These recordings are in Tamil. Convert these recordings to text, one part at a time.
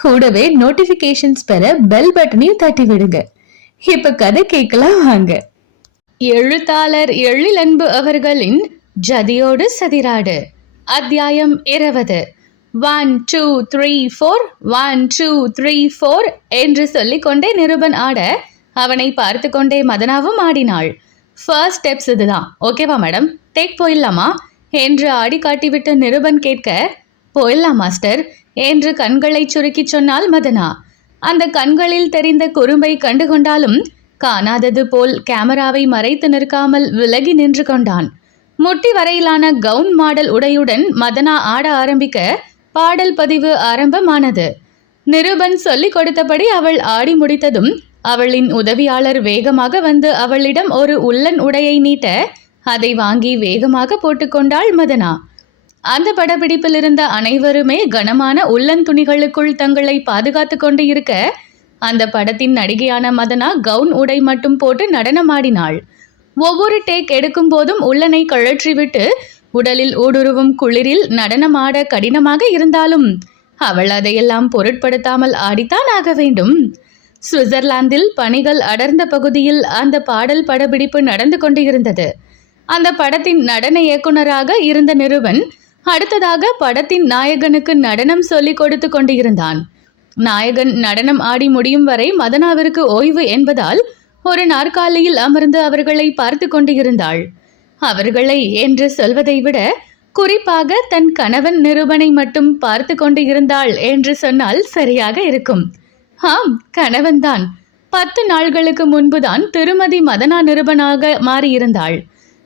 கூடவே நோட்டிபிகேஷன்ஸ் பெற பெல் பட்டனையும் தட்டி விடுங்க இப்ப கதை கேட்கலாம் வாங்க. எழுத்தாளர் எழிலன்பு அவர்களின் ஜதியோடு சதிராடு. அத்தியாயம் இருபது. One two three four one two three four என்று சொல்லிக்கொண்டே நிருபன் ஆட அவனை பார்த்து கொண்டே மதனாவும் ஆடினாள். ஃபர்ஸ்ட் ஸ்டெப்ஸ் இதுதான். ஓகேவா மேடம் டேக் போயிடலாமா? என்று ஆடி காட்டிவிட்டு நிருபன் கேட்க போயிடலாம் மாஸ்டர் என்று கண்களை சுருக்கி சொன்னால் மதனா. அந்த கண்களில் தெரிந்த குறும்பை கண்டுகொண்டாலும் காணாதது போல் கேமராவை மறைத்து நிற்காமல் விலகி நின்று கொண்டான். முட்டி வரையிலான கவுன் மாடல் உடையுடன் மதனா ஆட ஆரம்பிக்க பாடல் பதிவு ஆரம்பமானது. நிருபன் சொல்லிக் கொடுத்தபடி அவள் ஆடி முடித்ததும் அவளின் உதவியாளர் வேகமாக வந்து அவளிடம் ஒரு உள்ளன் உடையை நீட்ட அதை வாங்கி வேகமாக போட்டுக்கொண்டாள் மதனா. அந்த படப்பிடிப்பில் இருந்த அனைவருமே கனமான உள்ளன் துணிகளுக்குள் தங்களை பாதுகாத்து கொண்டு இருக்க அந்த படத்தின் நடிகையான மதனா கவுன் உடை மட்டும் போட்டு நடனமாடினாள். ஒவ்வொரு டேக் எடுக்கும் போதும் உள்ளனை கழற்றிவிட்டு உடலில் ஊடுருவும் குளிரில் நடனமாட கடினமாக இருந்தாலும் அவள் அதையெல்லாம் பொருட்படுத்தாமல் ஆடித்தான் ஆக வேண்டும். சுவிட்சர்லாந்தில் பணிகள் அடர்ந்த பகுதியில் அந்த பாடல் படப்பிடிப்பு நடந்து கொண்டு இருந்தது அந்த படத்தின் நடன இயக்குனராக இருந்த நிறுவன் அடுத்ததாக படத்தின் நாயகனுக்கு நடனம் சொல்லிக் கொடுத்து கொண்டிருந்தான். நாயகன் நடனம் ஆடி முடியும் வரை மதனாவிற்கு ஓய்வு என்பதால் ஒரு நாற்காலியில் அமர்ந்து அவர்களை பார்த்து கொண்டிருந்தாள். அவர்களை என்று சொல்வதை விட குறிப்பாக தன் கணவன் நிருபனை மட்டும் பார்த்து கொண்டு இருந்தாள் என்று சொன்னால் சரியாக இருக்கும். ஆம் கணவன்தான். பத்து நாள்களுக்கு முன்புதான் திருமதி மதனா நிருபனாக மாறியிருந்தாள்.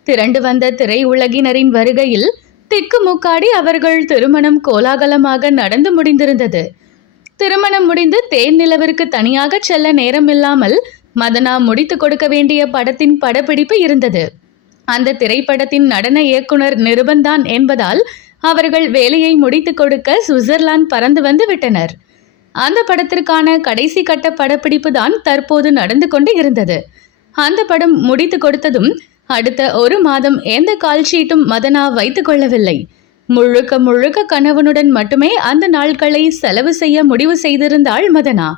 திரண்டு வந்த திரை உலகினரின் வருகையில் திக்குமுக்காடி அவர்கள் திருமணம் கோலாகலமாக நடந்து முடிந்திருந்தது. திருமணம் முடிந்து தேன் நிலவிற்கு தனியாக செல்ல நேரமில்லாமல் மதனா முடித்து கொடுக்க வேண்டிய படத்தின் படப்பிடிப்பு இருந்தது. அந்த திரைப்படத்தின் நடன இயக்குனர் நிருபந்தான் என்பதால் அவர்கள் வேலையை முடித்து கொடுக்க சுவிட்சர்லாந்து பறந்து வந்து விட்டனர். அந்த படத்திற்கான கடைசி கட்ட படப்பிடிப்பு தான் தற்போது நடந்து கொண்டு இருந்தது. அந்த படம் முடித்து கொடுத்ததும் அடுத்த ஒரு மாதம் எந்த கால்ஷீட்டும் மதனா வைத்துக் கொள்ளவில்லை. முழுக்க முழுக்க கணவனுடன் மட்டுமே அந்த நாட்களை செலவு செய்ய முடிவு செய்திருந்தாள் மதனா.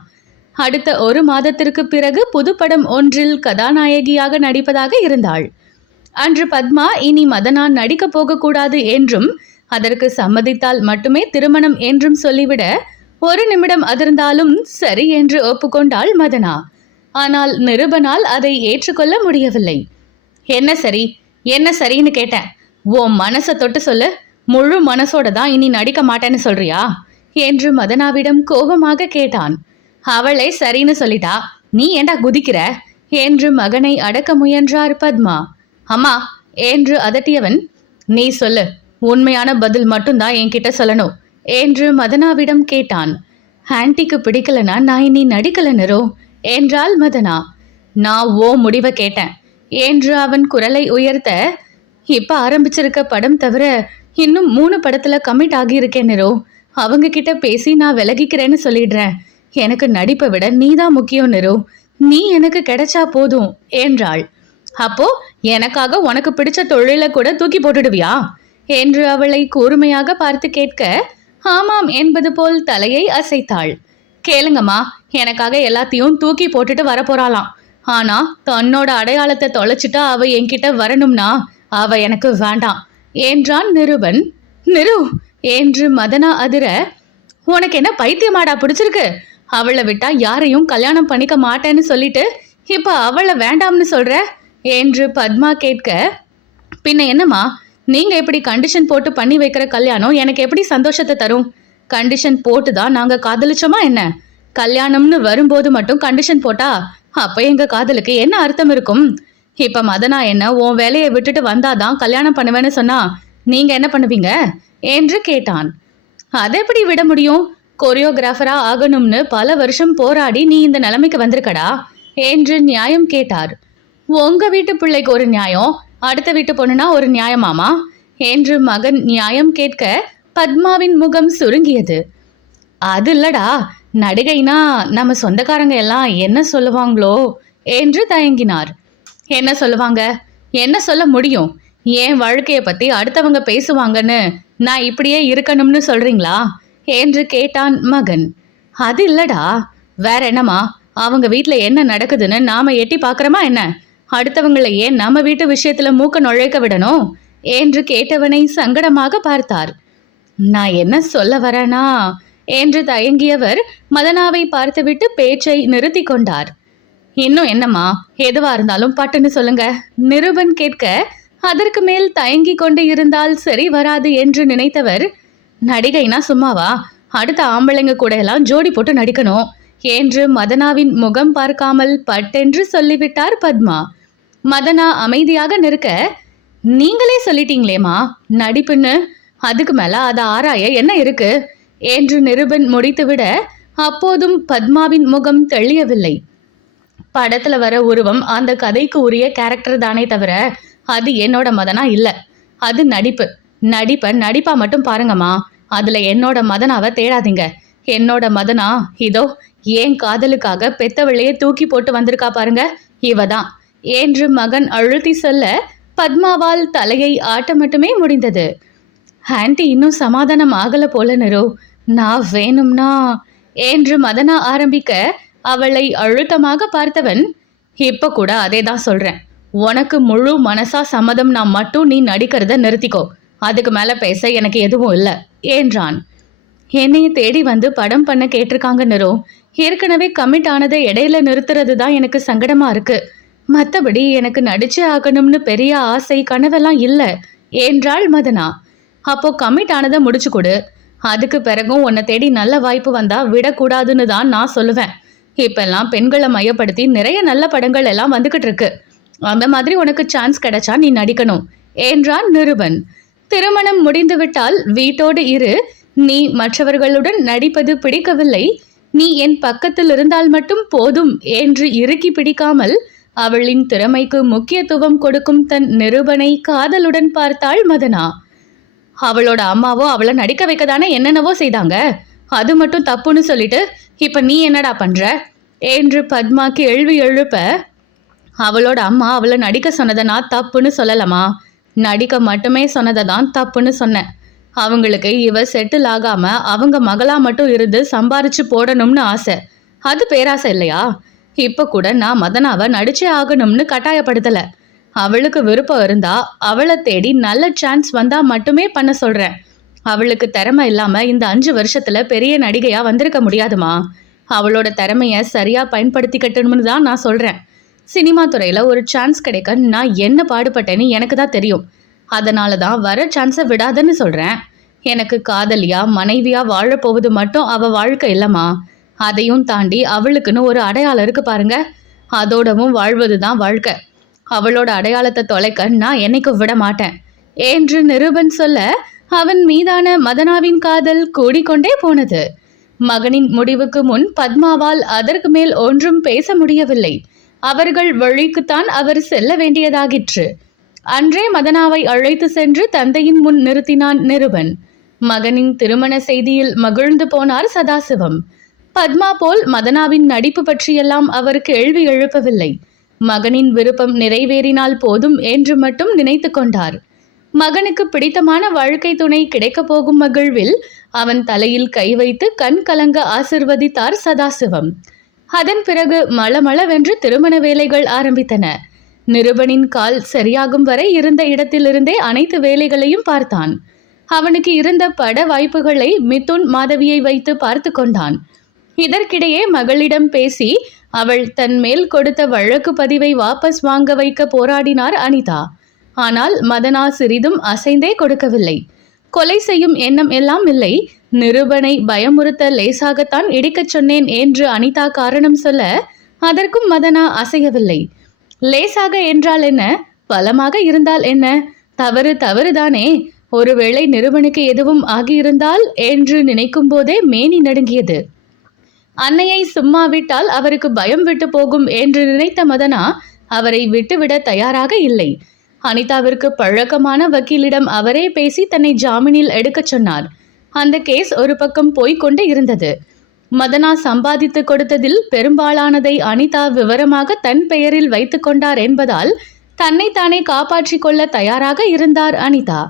அடுத்த ஒரு மாதத்திற்கு பிறகு புதுப்படம் ஒன்றில் கதாநாயகியாக நடிப்பதாக இருந்தாள். அன்று பத்மா இனி மதனா நடிக்கப் போகக்கூடாது என்றும் அதற்கு சம்மதித்தால் மட்டுமே திருமணம் என்றும் சொல்லிவிட ஒரு நிமிடம் அதிர்ந்தாலும் சரி என்று ஒப்புக்கொண்டாள் மதனா. ஆனால் நிருபனால் அதை ஏற்றுக்கொள்ள முடியவில்லை. என்ன சரி? என்ன சரின்னு கேட்டேன். உன் மனசை தொட்டு சொல்லு. முழு மனசோட தான் இனி நடிக்க மாட்டேன்னு சொல்றியா? என்று மதனாவிடம் கோபமாக கேட்டான். அவளே சரின்னு சொல்லிட்டா. நீ ஏண்டா குதிக்கிற? என்று மகனை அடக்க முயன்றார் பத்மா. அம்மா என்று அதட்டியவன் நீ சொல்லு. உண்மையான பதில் மட்டும்தான் என்கிட்ட சொல்லணும் என்று மதனாவிடம் கேட்டான். ஆன்டிக்கு பிடிக்கலனா நான் இனி நடிக்கலனரோ என்றால் என்றாள் மதனா. நான் ஓ முடிவை கேட்டேன். என்று அவன் குரலை உயர்த்த இப்ப ஆரம்பிச்சிருக்க படம் தவிர இன்னும் மூணு படத்துல கமிட் ஆகியிருக்கேன் நிரோ. அவங்க கிட்ட பேசி நான் விலகிக்கிறேன்னு சொல்லிடுறேன். எனக்கு நடிப்பை விட நீதான் முக்கியம் நிரோ. நீ எனக்கு கிடைச்சா போதும் என்றாள். அப்போ எனக்காக உனக்கு பிடிச்ச தொழிலை கூட தூக்கி போட்டுடுவியா? என்று அவளை கூர்மையாக பார்த்து கேட்க ஆமாம் என்பது போல் தலையை அசைத்தாள். கேளுங்கம்மா எனக்காக எல்லாத்தையும் தூக்கி போட்டுட்டு வரப்போறாளாம். ஆனா தன்னோட அடையாளத்தை தொலைச்சிட்டா அவ என்கிட்ட வரணும்னா அவ எனக்கு வேண்டாம். என்றான் நிருபன். நிரு என்று மதனா அதிர உனக்கு என்ன பைத்தியமாடா பிடிச்சிருக்கு? அவளை விட்டா யாரையும் கல்யாணம் பண்ணிக்க மாட்டேன்னு சொல்லிட்டு இப்ப அவளை வேண்டாம்னு சொல்ற? என்று பத்மா கேட்க பின்ன என்னம்மா? நீங்க எப்படி கண்டிஷன் போட்டு பண்ணி வைக்கிற கல்யாணம் எனக்கு எப்படி சந்தோஷத்தை தரும்? கண்டிஷன் போட்டு தான் நாங்க காதலிச்சோமா என்ன? கல்யாணம்னு வரும்போது மட்டும் கண்டிஷன் போட்டா அப்ப எங்க காதலுக்கு என்ன அர்த்தம் இருக்கும்? இப்ப மதனா என்ன உன் வேலையை விட்டுட்டு வந்தாதான் கல்யாணம் பண்ணுவேன்னு சொன்னா நீங்க என்ன பண்ணுவீங்க? என்று கேட்டான். அதை எப்படி விட முடியும்? கொரியோகிராஃபரா ஆகணும்னு பல வருஷம் போராடி நீ இந்த நிலைமைக்கு வந்திருக்கடா? என்று நியாயம் கேட்டார். உங்க வீட்டு பிள்ளைக்கு ஒரு நியாயம் அடுத்த வீட்டு பொண்ணுனா ஒரு நியாயமாமா? என்று மகன் நியாயம் கேட்க பத்மாவின் முகம் சுருங்கியது. அது இல்லடா நடிகைனா நம்ம சொந்தக்காரங்க எல்லாம் என்ன சொல்லுவாங்களோ என்று தயங்கினார். என்ன சொல்லுவாங்க? என்ன சொல்ல முடியும்? என் வாழ்க்கைய பத்தி அடுத்தவங்க பேசுவாங்கன்னு நான் இப்படியே இருக்கணும்னு சொல்றீங்களா? என்று கேட்டான் மகன். அது இல்லடா. வேற என்னம்மா? அவங்க வீட்டில் என்ன நடக்குதுன்னு நாம எட்டி பார்க்குறோமா என்ன? அடுத்தவங்களை ஏன் நம்ம வீட்டு விஷயத்துல மூக்க நுழைக்க விடணும்? என்று கேட்டவனை சங்கடமாக பார்த்தார். நான் என்ன சொல்ல வரேனா? என்று தயங்கியவர் மதனாவை பார்த்துவிட்டு பேச்சை நிறுத்தி கொண்டார். இன்னும் என்னம்மா? எதுவா இருந்தாலும் பட்டுன்னு சொல்லுங்க நிருபன் கேட்க அதற்கு மேல் தயங்கி கொண்டு இருந்தால் சரி வராது என்று நினைத்தவர் நடிகைனா சும்மாவா? அடுத்த ஆம்பளைங்க கூட எல்லாம் ஜோடி போட்டு நடிக்கணும் என்று மதனாவின் முகம் பார்க்காமல் பட்டென்று சொல்லிவிட்டார் பத்மா. மதனா அமைதியாக நிற்க நீங்களே சொல்லிட்டீங்களேம்மா நடிப்புன்னு? அதுக்கு மேல அதை ஆராய என்ன இருக்கு? என்று நிருபன் முடித்துவிட அப்போதும் பத்மாவின் முகம் தெளியவில்லை. படத்துல வர உருவம் அந்த கதைக்கு உரிய கேரக்டர் தானே தவிர அது என்னோட மதனா இல்ல. அது நடிப்பு. நடிப்பை நடிப்பா மட்டும் பாருங்கம்மா. அதுல என்னோட மதனாவை தேடாதீங்க. என்னோட மதனா இதோ ஏன் காதலுக்காக பெத்தவளையே தூக்கி போட்டு வந்திருக்கா பாருங்க. இவ தான் என்று மகன் அழுத்தி சொல்ல பத்மாவால் தலையை ஆட்ட மட்டுமே முடிந்தது. ஆன்ட்டி இன்னும் சமாதானம் ஆகலை போல நிரு. நான் வேணும்னா என்று மதனா ஆரம்பிக்க அவளை அழுத்தமாக பார்த்தவன் இப்போ கூட அதே தான் சொல்கிறேன் உனக்கு முழு மனசா நான் மட்டும் நீ நடிக்கிறத நிறுத்திக்கோ. அதுக்கு மேலே பேச எனக்கு எதுவும் இல்லை என்றான். என்னைய தேடி வந்து படம் பண்ண கேட்டிருக்காங்க நிரோ. ஏற்கனவே கமிட் ஆனதை இடையில நிறுத்துறது தான் எனக்கு சங்கடமா இருக்கு. மற்றபடி எனக்கு நடிச்சு ஆகணும்னு பெரிய ஆசை கனவெல்லாம் இல்லை என்றாள் மதனா. அப்போ கமிட் ஆனதை முடிச்சு கொடு. அதுக்கு பிறகும் உன்னை தேடி நல்ல வாய்ப்பு வந்தா விடக்கூடாதுன்னு தான் நான் சொல்லுவேன். இப்பெல்லாம் பெண்களை மையப்படுத்தி நிறைய நல்ல படங்கள் எல்லாம் வந்துகிட்டு இருக்கு. அந்த மாதிரி உனக்கு சான்ஸ் கிடைச்சா நீ நடிக்கணும். என்றான் நிருபன். திருமணம் முடிந்துவிட்டால் வீட்டோடு இரு. நீ மற்றவர்களுடன் நடிப்பது பிடிக்கவில்லை. நீ என் பக்கத்தில் இருந்தால் மட்டும் போதும் என்று இறுக்கி பிடிக்காமல் அவளின் திறமைக்கு முக்கியத்துவம் கொடுக்கும் தன் நிருபனை காதலுடன் பார்த்தாள் மதனா. அவளோட அம்மாவோ அவளை நடிக்க வைக்க தானே என்னென்னவோ செய்தாங்க. அது மட்டும் தப்புன்னு சொல்லிட்டு இப்ப நீ என்னடா பண்ற? என்று பத்மாக்கு எழுவி எழுப்ப அவளோட அம்மா அவளை நடிக்க சொன்னதை நான் தப்புன்னு சொல்லலாமா நடிக்க மட்டுமே சொன்னதை தான் தப்புன்னு சொன்னேன் அவங்களுக்கு இவ செட்டில் ஆகாம அவங்க மகளா மட்டும் இருந்து சம்பாரிச்சு போடணும்னு ஆசை. அது பேராசை இல்லையா? இப்ப கூட நான் மதனாவை நடிச்சே ஆகணும்னு கட்டாயப்படுத்தலை. அவளுக்கு விருப்பம் இருந்தா அவளை தேடி நல்ல சான்ஸ் வந்தா மட்டுமே பண்ண சொல்றேன். அவளுக்கு திறமை இல்லாம இந்த அஞ்சு வருஷத்துல பெரிய நடிகையா வந்திருக்க முடியாதுமா. அவளோட திறமைய சரியா பயன்படுத்திக்கட்டணும்னு தான் நான் சொல்றேன். சினிமா துறையில ஒரு சான்ஸ் கிடைக்க நான் என்ன பாடுபட்டேன்னு எனக்கு தான் தெரியும். அதனால தான் வர சான்ஸை விடாதன்னு சொல்றேன். எனக்கு காதலியா மனைவியா வாழப்போவது மட்டும் அவ வாழ்க்கை இல்லம்மா. அதையும் தாண்டி அவளுக்குன்னு ஒரு அடையாளம் இருக்கு பாருங்க. அதோடவும் வாழ்வது தான் வாழ்க்கை. அவளோட அடையாளத்தை தொலைக்க நான் என்னைக்கு விட மாட்டேன். என்று நிருபன் சொல்ல அவன் மீதான மதனாவின் காதல் கூடிக்கொண்டே போனது. மகனின் முடிவுக்கு முன் பத்மாவால் அதற்கு மேல் ஒன்றும் பேச முடியவில்லை. அவர்கள் வழிக்குத்தான் அவர் செல்ல வேண்டியதாகிற்று. அன்றே மதனாவை அழைத்து சென்று தந்தையின் முன் நிறுத்தினான் நிருபன். மகனின் திருமண செய்தியில் மகிழ்ந்து போனார் சதாசிவம். பத்மா போல் மதனாவின் நடிப்பு பற்றியெல்லாம் அவர் கேள்வி எழுப்பவில்லை. மகனின் விருப்பம் நிறைவேறினால் போதும் என்று மட்டும் நினைத்து கொண்டார். மகனுக்கு பிடித்தமான வாழ்க்கை துணை கிடைக்கப் போகும் மகிழ்வில் அவன் தலையில் கை வைத்து கண் கலங்க ஆசிர்வதித்தார் சதாசிவம். அதன் பிறகு மளமளவென்று திருமண வேலைகள் ஆரம்பித்தன. நிருபனின் கால் சரியாகும் வரை இருந்த இடத்திலிருந்தே அனைத்து வேலைகளையும் பார்த்தான். அவனுக்கு இருந்த பட வாய்ப்புகளை மிதுன் மாதவியை வைத்து பார்த்து கொண்டான். இதற்கிடையே மகளிடம் பேசி அவள் தன் மேல் கொடுத்த வழக்கு பதிவை வாபஸ் வாங்க வைக்க போராடினார் அனிதா. ஆனால் மதனா சிறிதும் அசைந்தே கொடுக்கவில்லை. கொலை செய்யும் எண்ணம் எல்லாம் இல்லை. நிருபனை பயமுறுத்த லேசாகத்தான் இடிக்கச் சொன்னேன் என்று அனிதா காரணம் சொல்ல அதற்கும் மதனா அசையவில்லை. லேசாக என்றால் என்ன? பலமாக இருந்தால் என்ன? தவறு தவறுதானே. ஒருவேளை நிறுவனுக்கு எதுவும் ஆகியிருந்தால் என்று நினைக்கும் போதே மேனி நடுங்கியது. அன்னையை சும்மா விட்டால் அவருக்கு பயம் விட்டு போகும் என்று நினைத்த மதனா அவரை விட்டுவிட தயாராக இல்லை. அனிதாவிற்கு பழக்கமான வக்கீலிடம் அவரே பேசி தன்னை ஜாமீனில் எடுக்கச் சொன்னார். அந்த கேஸ் ஒரு பக்கம் போய்க்கொண்டு இருந்தது. மதனா சம்பாதித்து கொடுத்ததில் பெரும்பாலானதை அனிதா விவரமாக தன் பெயரில் வைத்து கொண்டார் என்பதால் தன்னைத்தானே காப்பாற்றிக் கொள்ள தயாராக இருந்தார் அனிதா.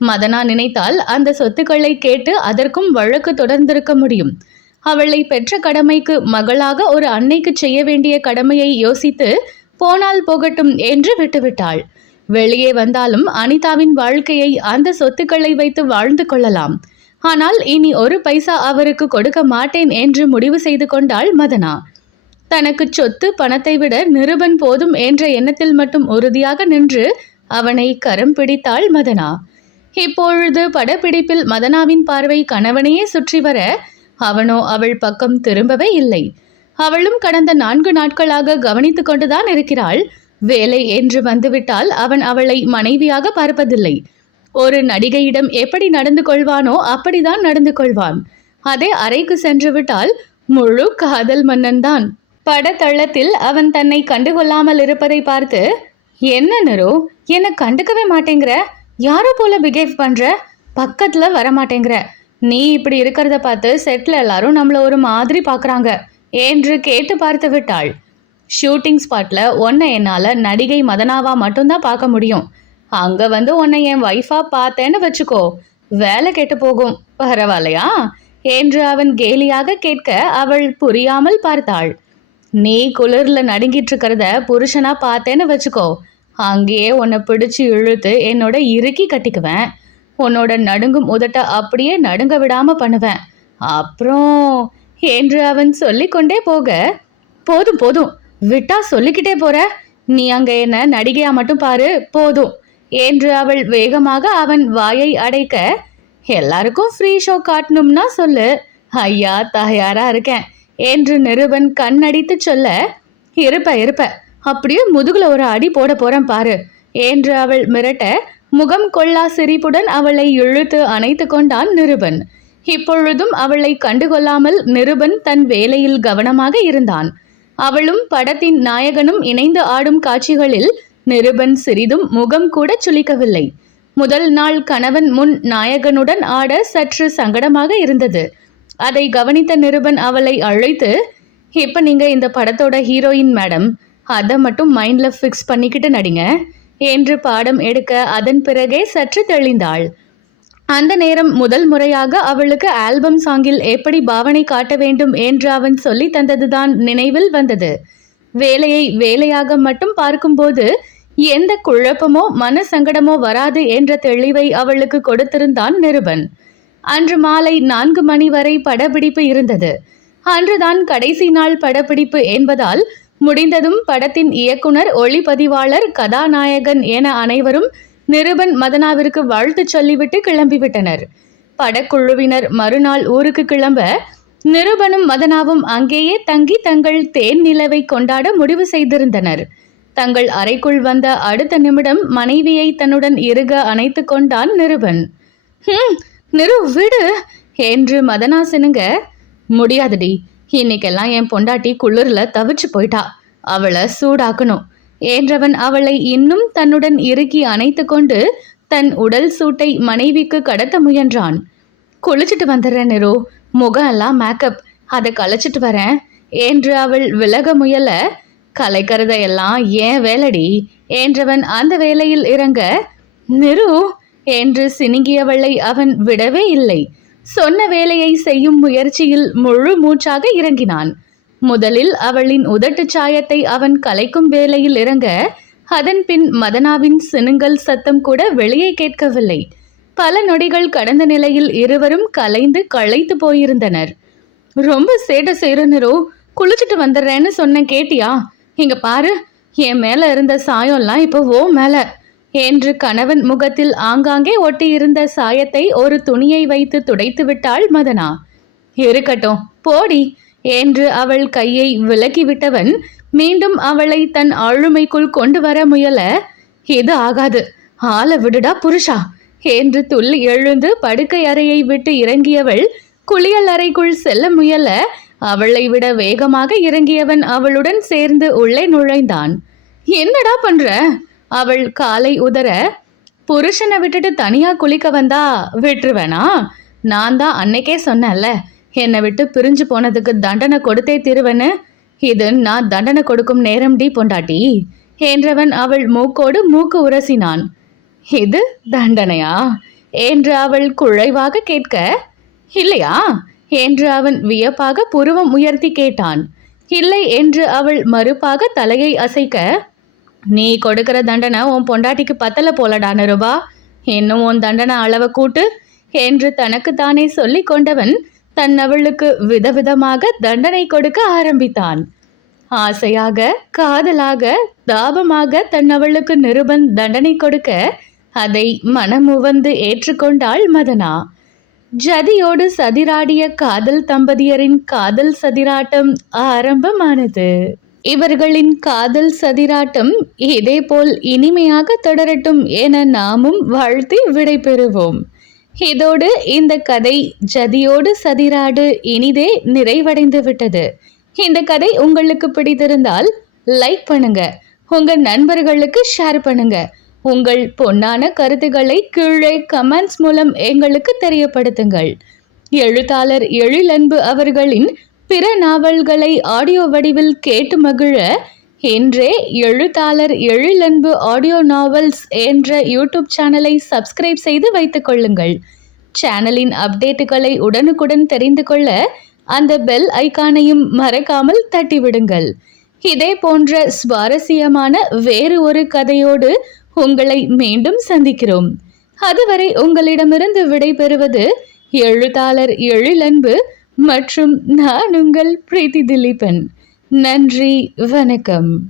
மதனா நினைத்தால் அந்த சொத்துக்களை கேட்டு அதற்கும் வழக்கு தொடர்ந்திருக்க முடியும். அவளை பெற்ற கடமைக்கு மகளாக ஒரு அன்னைக்கு செய்ய வேண்டிய கடமையை யோசித்து போனால் போகட்டும் என்று விட்டுவிட்டாள். வெளியே வந்தாலும் அனிதாவின் வாழ்க்கையை அந்த சொத்துக்களை வைத்து வாழ்ந்து கொள்ளலாம். ஆனால் இனி ஒரு பைசா அவருக்கு கொடுக்க மாட்டேன் என்று முடிவு செய்து கொண்டாள் மதனா. தனக்கு சொத்து பணத்தை விட நிருபன் போதும் என்ற எண்ணத்தில் மட்டும் உறுதியாக நின்று அவனை கரம் பிடித்தாள் மதனா. இப்பொழுது படப்பிடிப்பில் மதனாவின் பார்வை கணவனையே சுற்றி வர அவனோ அவள் பக்கம் திரும்பவே இல்லை. அவளும் கடந்த நான்கு நாட்களாக கவனித்து கொண்டுதான் இருக்கிறாள். வேலை என்று வந்துவிட்டால் அவன் அவளை மனைவியாக பார்ப்பதில்லை. ஒரு நடிகையிடம் எப்படி நடந்து கொள்வானோ அப்படிதான் நடந்து கொள்வான். அதே அறைக்கு சென்று விட்டால் முழு காதல் மன்னன்தான். படத்தளத்தில் அவன் தன்னை கண்டுகொள்ளாமல் இருப்பதை பார்த்து என்ன நரோ என்னை கண்டுக்கவே மாட்டேங்கிற? யாரோ போல பிஹேவ் பண்ற? பக்கத்துல வர மாட்டேங்கிற நீ இப்படி இருக்கிறத பார்த்து செட்ல எல்லாரும் நம்மளை ஒரு மாதிரி பார்க்குறாங்க என்று கேட்டு பார்த்து விட்டாள். ஷூட்டிங் ஸ்பாட்ல உன்னை என்னால் நடிகை மதனாவா மட்டும்தான் பார்க்க முடியும். அங்கே வந்து உன்னை என் ஒய்ஃபா பார்த்தேன்னு வச்சுக்கோ வேலை கெட்டு போகும். பரவாயில்லையா? என்று அவன் கேலியாக கேட்க அவள் புரியாமல் பார்த்தாள். நீ குளிர்ல நடுங்கிட்டு இருக்கிறத புருஷனா பார்த்தேன்னு வச்சுக்கோ அங்கேயே உன்னை பிடிச்சி இழுத்து என்னோட இறுக்கி கட்டிக்குவேன். உன்னோட நடுங்கும் உதட்ட அப்படியே நடுங்க விடாம பண்ணுவேன். அப்புறம் என்று அவன் சொல்லிக்கொண்டே போக போதும் போதும். விட்டா சொல்லிக்கிட்டே போற. நீ அங்க என்ன நடிகையா மட்டும் பாரு. போதும். என்று அவள் வேகமாக அவன் வாயை அடைக்க எல்லாருக்கும் ஃப்ரீ ஷோ காட்டணும்னா சொல்லு. ஐயா தயாரா இருக்கேன். என்று நிருபன் கண்ணடித்து சொல்ல இருப்ப இருப்ப. அப்படியே முதுகுல ஒரு அடி போட போறேன் பாரு. என்று அவள் மிரட்ட முகம் கொள்ளா சிரிப்புடன் அவளை இழுத்து அணைத்து கொண்டான் நிருபன். இப்பொழுதும் அவளை கண்டுகொள்ளாமல் நிருபன் தன் வேலையில் கவனமாக இருந்தான். அவளும் படத்தின் நாயகனும் இணைந்து ஆடும் காட்சிகளில் நிருபன் சிறிதும் முகம் கூட சுளிக்கவில்லை. முதல் நாள் கணவன் முன் நாயகனுடன் ஆட சற்று சங்கடமாக இருந்தது. அதை கவனித்த நிருபன் அவளை அழைத்து இப்போ நீங்க இந்த படத்தோட ஹீரோயின் மேடம் அதை மட்டும் மைண்ட்ல ஃபிக்ஸ் பண்ணிக்கிட்டு நடிங்க. என்று பாடம் எடுக்க அதன் பிறகே சற்று தெளிந்தாள். அந்த நேரம் முதல் முறையாக அவளுக்கு ஆல்பம் சாங்கில் எப்படி பாவனை காட்ட வேண்டும் என்று அவன் சொல்லி தந்ததுதான் நினைவில் வந்தது. வேலையை வேலையாக மட்டும் பார்க்கும்போது எந்த குழப்பமோ மன சங்கடமோ வராது என்ற தெளிவை அவளுக்கு கொடுத்திருந்தான் நிருபன். அன்று மாலை நான்கு மணி வரை படப்பிடிப்பு இருந்தது. அன்றுதான் கடைசி நாள் படப்பிடிப்பு என்பதால் முடிந்ததும் படத்தின் இயக்குனர் ஒளிப்பதிவாளர் கதாநாயகன் என அனைவரும் நிருபன் மதனாவிற்கு வாழ்த்து சொல்லிவிட்டு கிளம்பிவிட்டனர். படக்குழுவினர் மறுநாள் ஊருக்கு கிளம்ப நிருபனும் மதனாவும் அங்கேயே தங்கி தங்கள் தேன் நிலவை கொண்டாட முடிவு செய்திருந்தனர். தங்கள் அறைக்குள் வந்த அடுத்த நிமிடம் மனைவியை தன்னுடன் இறுக அணைத்து கொண்டான் நிருபன். நிரு விடு! என்று மதனா சினுங்க முடியாதுடி. இன்னைக்கெல்லாம் என் பொண்டாட்டி குளிர்ல தவிச்சு போயிட்டா. அவளை சூடாக்கணும். என்றவன் அவளை இன்னும் தன்னுடன் இறுக்கி அணைத்து கொண்டு தன் உடல் சூட்டை மனைவிக்கு கடத்த முயன்றான். குளிச்சுட்டு வந்துடுறேன் நிரு. முகம் எல்லாம் மேக்கப் அதை களைச்சிட்டு வரேன் என்று அவள் விலக முயல கலைக்கிறத எல்லாம் ஏன் வேலடி? என்றவன் அந்த வேலையில் இறங்க நிரு என்று சினுங்கியவளை அவன் விடவே இல்லை. சொன்ன வேலையை செய்யும் முயற்சியில் முழு மூச்சாக இறங்கினான். முதலில் அவளின் உதட்டு சாயத்தை அவன் கலைக்கும் வேலையில் இறங்க அதன் பின் மதனாவின் சினுங்கல் சத்தம் கூட வெளியே கேட்கவில்லை. பல நொடிகள் கடந்த நிலையில் இருவரும் கலைந்து களைத்து போயிருந்தனர். ரொம்ப சேட்டை செய்கிறனரோ குளிச்சுட்டு வந்துடுறேன்னு சொன்னேன் கேட்டியா? இங்க பாரு என் மேல இருந்த சாயம்லாம் இப்போ ஓ மேலே. என்று கணவன் முகத்தில் ஆங்காங்கே ஒட்டியிருந்த சாயத்தை ஒரு துணியை வைத்து துடைத்து விட்டாள் மதனா. இருக்கட்டும் போடி என்று அவள் கையை விலக்கிவிட்டவன் மீண்டும் அவளை தன் ஆளுமைக்குள் கொண்டு வர முயல இது ஆகாது ஆள விடுடா புருஷா என்று துள்ளி எழுந்து படுக்கை அறையை விட்டு இறங்கியவள் குளியல் அறைக்குள் செல்ல முயல அவளை விட வேகமாக இறங்கியவன் அவளுடன் சேர்ந்து உள்ளே நுழைந்தான். என்னடா பண்ற? அவள் காலை உதற புருஷனை விட்டுட்டு தனியா குளிக்க வந்தா விட்டுருவேனா? நான் தான் அன்னைக்கே சொன்னேன்ல என்னை விட்டு பிரிஞ்சு போனதுக்கு தண்டனை கொடுத்தே திருவனு இது நான் தண்டனை கொடுக்கும் நேரம் டி பொண்டாட்டி என்றவன் அவள் மூக்கோடு மூக்கு உரசினான். இது தண்டனையா? என்று அவள் குழைவாக கேட்க இல்லையா? என்று அவன் வியப்பாக புருவம் உயர்த்தி கேட்டான். இல்லை என்று அவள் மறுப்பாக தலையை அசைக்க நீ கொடுக்கிற தண்டனை உன் பொண்டாட்டிக்கு பத்தல போலடா நிருபா. இன்னும் உன் தண்டனை அளவை கூட்டு என்று தனக்குத்தானே சொல்லிக் கொண்டவன் தன் அவளுக்கு விதவிதமாக தண்டனை கொடுக்க ஆரம்பித்தான். ஆசையாக காதலாக தாபமாக தன் அவளுக்கு நிருபன் தண்டனை கொடுக்க அதை மனமுவந்து ஏற்றுக்கொண்டாள் மதனா. ஜதியோடு சதிராடிய காதல் தம்பதியரின் காதல் சதிராட்டம் ஆரம்பமானது. இவர்களின் காதல் சதிராட்டம் இதேபோல் இனிமையாக தொடரட்டும் என நாமும் வாழ்த்தி விடைபெறுவோம். இதோடு இந்த கதை ஜதியோடு சதிராடு இனிதே நிறைவடைந்து விட்டது. இந்த கதை உங்களுக்கு பிடித்திருந்தால் லைக் பண்ணுங்க. உங்க நண்பர்களுக்கு ஷேர் பண்ணுங்க. உங்கள் பொன்னான கருத்துக்களை கீழே கமெண்ட்ஸ் மூலம் எங்களுக்கு தெரியப்படுத்துங்கள். எழுத்தாளர் எழிலன்பு அவர்களின் பிற நாவல்களை ஆடியோ வடிவில் கேட்டு மகிழ என்றே எழுத்தாளர் எழிலன்பு ஆடியோ நாவல்ஸ் என்ற யூடியூப் சேனலை சப்ஸ்கிரைப் செய்து வைத்துக் கொள்ளுங்கள். சேனலின் அப்டேட்டுகளை உடனுக்குடன் தெரிந்து கொள்ள அந்த பெல் ஐக்கானையும் மறக்காமல் தட்டிவிடுங்கள். இதே போன்ற சுவாரஸ்யமான வேறு ஒரு கதையோடு உங்களை மீண்டும் சந்திக்கிறோம். அதுவரை உங்களிடமிருந்து விடைபெறுவது எழுத்தாளர் எழிலன்பு மற்றும் நான் உங்கள் பிரீத்தி திலீபன். நன்றி வணக்கம்.